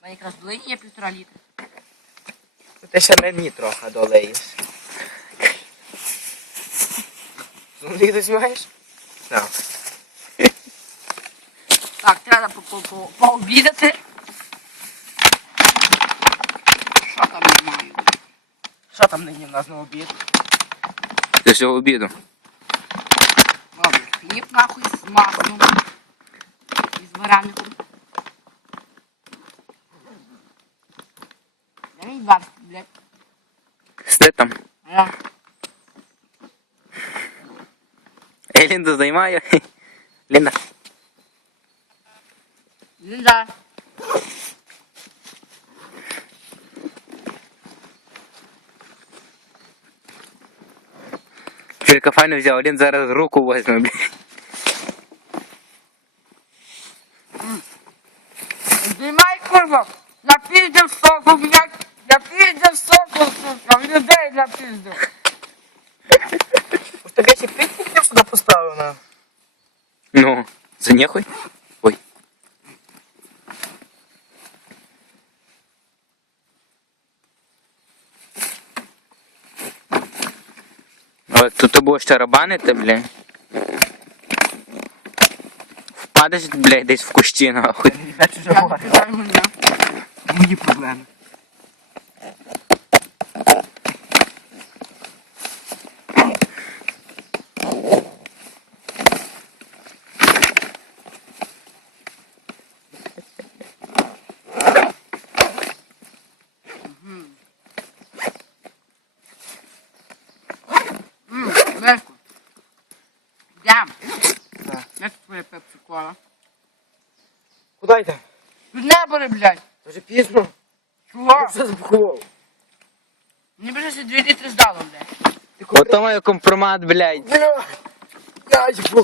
У мене якраз в долині є півтора літра. Ти ще мені трохи долеєш. Зумлі візьмаєш? Так. Так, треба по- по- по- пообідати. Що там я маю? Що там нині в нас на обід? До цього обіду. Добре, хліб нахуй з маслом. І з вареником. Блядь? Сиди там. А, Ей, Лінда займає. Лінда. Лінда. Тільки файно взяв, Лін зараз руку возьме, блядь. Знімай, курва! Напіздив соку, блядь! Людей напіздив! Ось тобі ще пікніків сюди поставив на. Ну, занехуй. Ой. Але тут ти будеш тарабанити, блядь. Впадеш, блядь, десь в кущі, нахуй. Мої проблеми. Лешко. Йдем. Так. Як твоя пепсикола. Куди йдемо? Тут не бери, блядь! Це вже пізно. Чого? Я все запакував. Мені б ще 2 літри здало, блядь. Ти купив? Ото має компромат, блядь. Бля! блядь, їбу.